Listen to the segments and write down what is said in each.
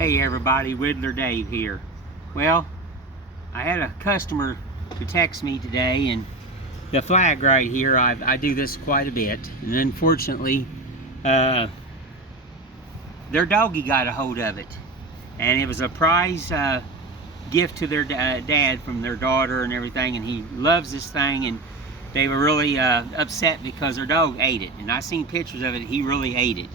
Hey everybody, Whittler Dave here. Well, I had a customer to text me today, and the flag right here, I do this quite a bit, and unfortunately their doggy got a hold of it, and it was a prize gift to their dad from their daughter and everything, and he loves this thing, and they were really upset because their dog ate it, and I seen pictures of it. He really ate it.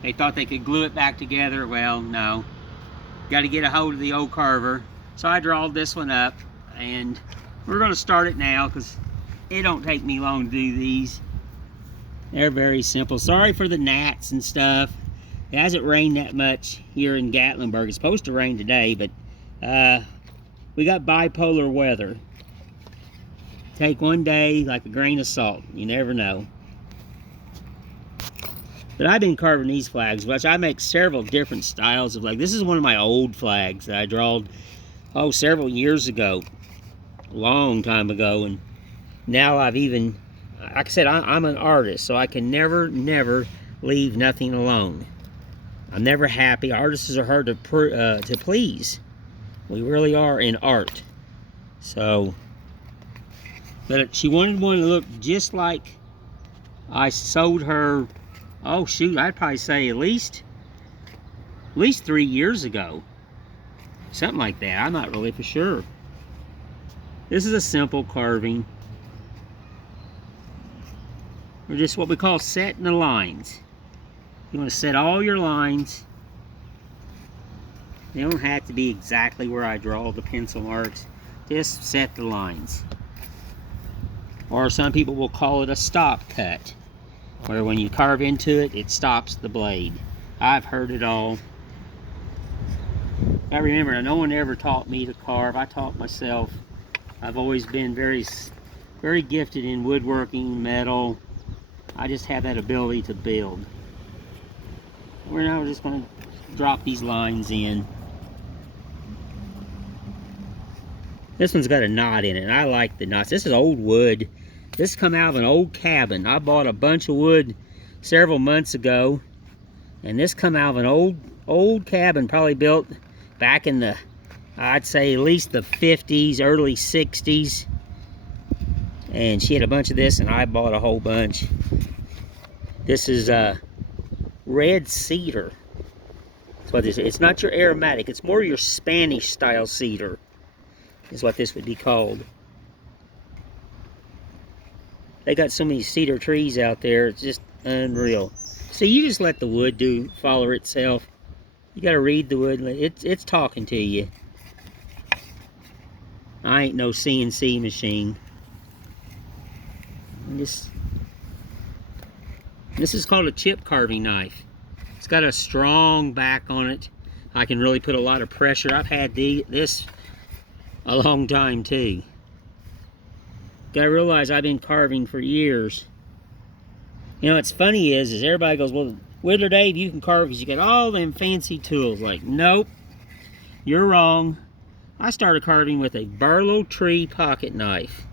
They thought they could glue it back together. Well, no. Got to get a hold of the old carver. So I drawed this one up, and we're going to start it now because it don't take me long to do these. They're very simple. Sorry for the gnats and stuff. It hasn't rained that much here in Gatlinburg. It's supposed to rain today, but we got bipolar weather. Take one day like a grain of salt. You never know. But I've been carving these flags, which I make several different styles of. Like, this is one of my old flags that I drawed, several years ago, a long time ago. And now I've even, like I said, I'm an artist, so I can never leave nothing alone. I'm never happy. Artists are hard to please. We really are in art. So, but she wanted one to look just like I sold her. Oh shoot, I'd probably say at least 3 years ago. Something like that. I'm not really for sure. This is a simple carving. We're just what we call setting the lines. You want to set all your lines. They don't have to be exactly where I draw the pencil marks. Just set the lines. Or some people will call it a stop cut, where when you carve into it, it stops the blade. I've heard it all. I remember, no one ever taught me to carve. I taught myself. I've always been very gifted in woodworking, metal. I just have that ability to build. We're now just going to drop these lines in. This one's got a knot in it, and I like the knots. This is old wood. This come out of an old cabin. I bought a bunch of wood several months ago, and this come out of an old cabin, probably built back in the, I'd say at least the 50s, early 60s. And she had a bunch of this, and I bought a whole bunch. This is red cedar. That's what this is. It's not your aromatic. It's more your Spanish style cedar, is what this would be called. They got so many cedar trees out there, it's just unreal. So you just let the wood follow itself. You gotta read the wood, it's talking to you. I ain't no CNC machine. This is called a chip carving knife. It's got a strong back on it. I can really put a lot of pressure. I've had this a long time too. Gotta realize I've been carving for years. You know, what's funny is everybody goes, well, Whittler Dave, you can carve because you got all them fancy tools. Like, nope, you're wrong. I started carving with a Barlow Tree pocket knife.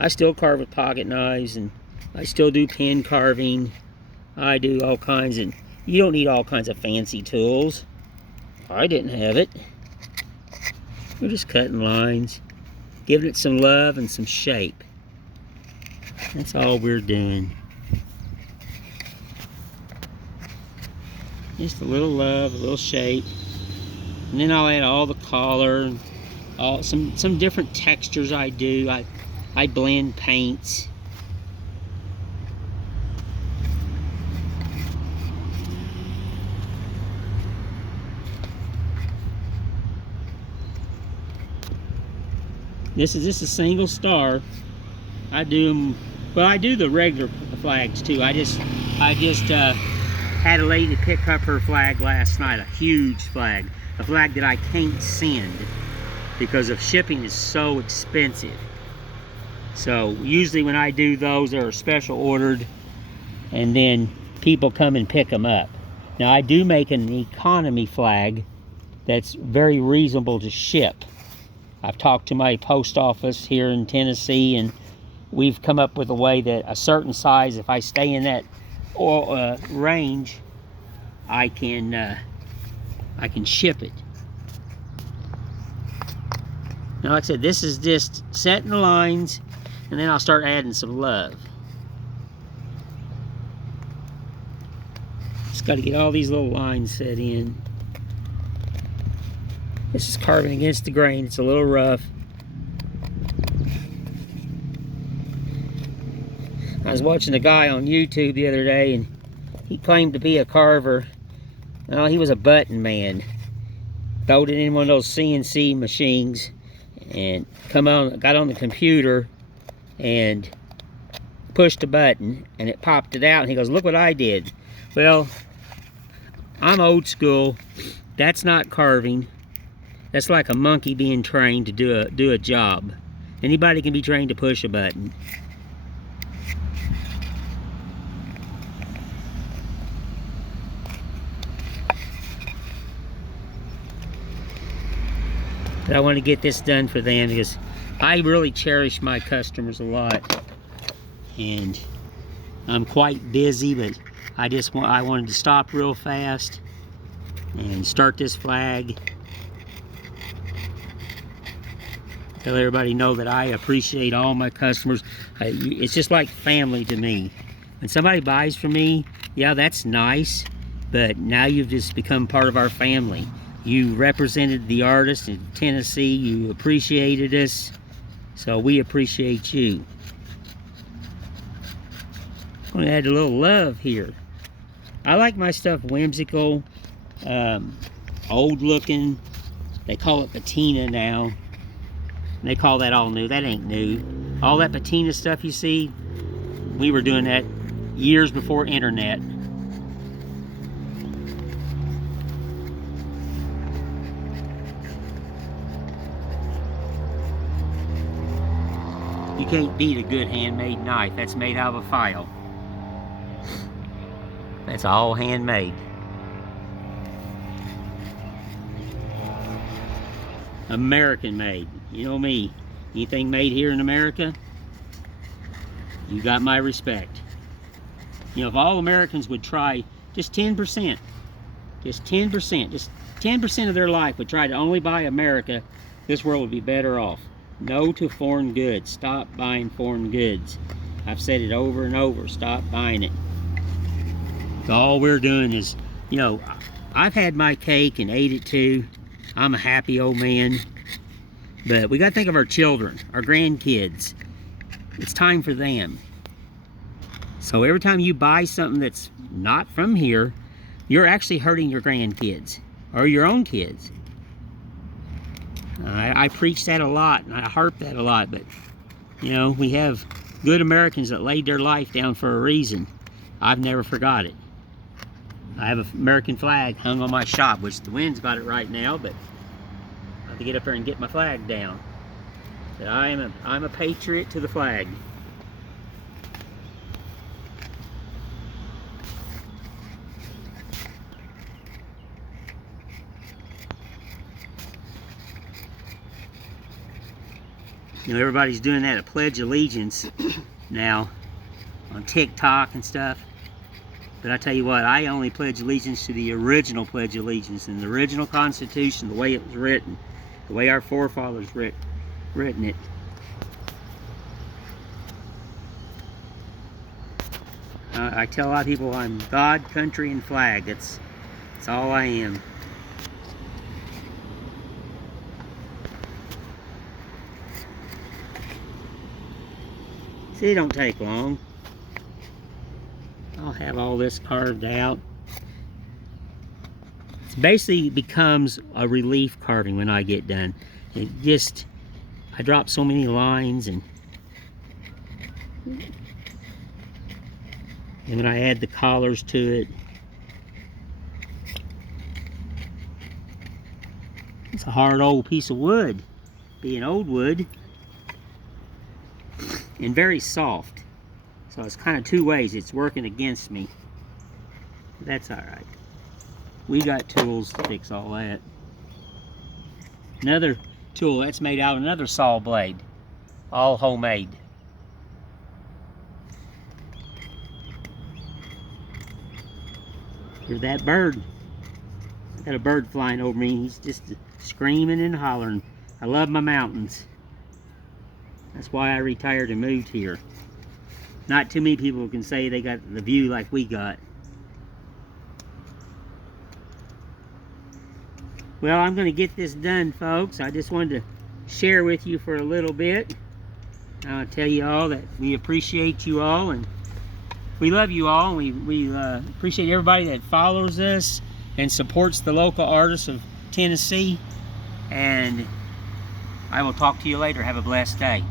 I still carve with pocket knives, and I still do pen carving. I do all kinds, and you don't need all kinds of fancy tools. I didn't have it. We're just cutting lines, giving it some love and some shape. That's all we're doing. Just a little love, a little shape. And then I'll add all the color, some different textures I do. I blend paints. This is a single star. I do them, well, I do the regular flags too. I just had a lady pick up her flag last night, a huge flag, a flag that I can't send because of shipping is so expensive. So usually when I do those, they're special ordered, and then people come and pick them up. Now I do make an economy flag that's very reasonable to ship. I've talked to my post office here in Tennessee, and we've come up with a way that a certain size, if I stay in that range, I can I can ship it. Now, like I said, this is just setting the lines, and then I'll start adding some love. Just got to get all these little lines set in. This is carving against the grain. It's a little rough. I was watching a guy on YouTube the other day, and he claimed to be a carver. Well, he was a button man. Throwed it in one of those CNC machines and got on the computer and pushed a button, and it popped it out, and he goes, "Look what I did." Well, I'm old school. That's not carving. That's like a monkey being trained to do a job. Anybody can be trained to push a button. But I want to get this done for them because I really cherish my customers a lot. And I'm quite busy, but I wanted to stop real fast and start this flag. Let everybody know that I appreciate all my customers. It's just like family to me. When somebody buys from me, yeah, that's nice, but now you've just become part of our family. You represented the artist in Tennessee. You appreciated us, so we appreciate you. I'm going to add a little love here. I like my stuff whimsical, old looking. They call it patina now. They call that all new. That ain't new. All that patina stuff you see, we were doing that years before internet. You can't beat a good handmade knife. That's made out of a file. That's all handmade. American made. You know me. Anything made here in America, you got my respect. You know, if all Americans would try just 10%, just 10%, just 10% of their life would try to only buy America, this world would be better off. No to foreign goods. Stop buying foreign goods. I've said it over and over. Stop buying it. All we're doing is, you know, I've had my cake and ate it too. I'm a happy old man. But we got to think of our children, our grandkids. It's time for them. So every time you buy something that's not from here, you're actually hurting your grandkids or your own kids. I preach that a lot, and I harp that a lot, but, you know, we have good Americans that laid their life down for a reason. I've never forgot it. I have an American flag hung on my shop, which the wind's got it right now, but I have to get up there and get my flag down. But I'm a patriot to the flag. You know, everybody's doing that at Pledge Allegiance now on TikTok and stuff. But I tell you what, I only pledge allegiance to the original Pledge Allegiance and the original Constitution, the way it was written, the way our forefathers written it. I tell a lot of people I'm God, country, and flag. That's all I am. See, it don't take long. I'll have all this carved out. It basically becomes a relief carving when I get done. I drop so many lines, and when I add the collars to it, it's a hard old piece of wood, being old wood, and very soft. So it's kind of two ways. It's working against me. That's all right. We got tools to fix all that. Another tool that's made out of another saw blade, all homemade. Hear that bird? Got a bird flying over me. He's just screaming and hollering. I love my mountains. That's why I retired and moved here. Not too many people can say they got the view like we got. Well, I'm going to get this done, folks. I just wanted to share with you for a little bit. I'll tell you all that we appreciate you all, and we love you all. We appreciate everybody that follows us and supports the local artists of Tennessee. And I will talk to you later. Have a blessed day.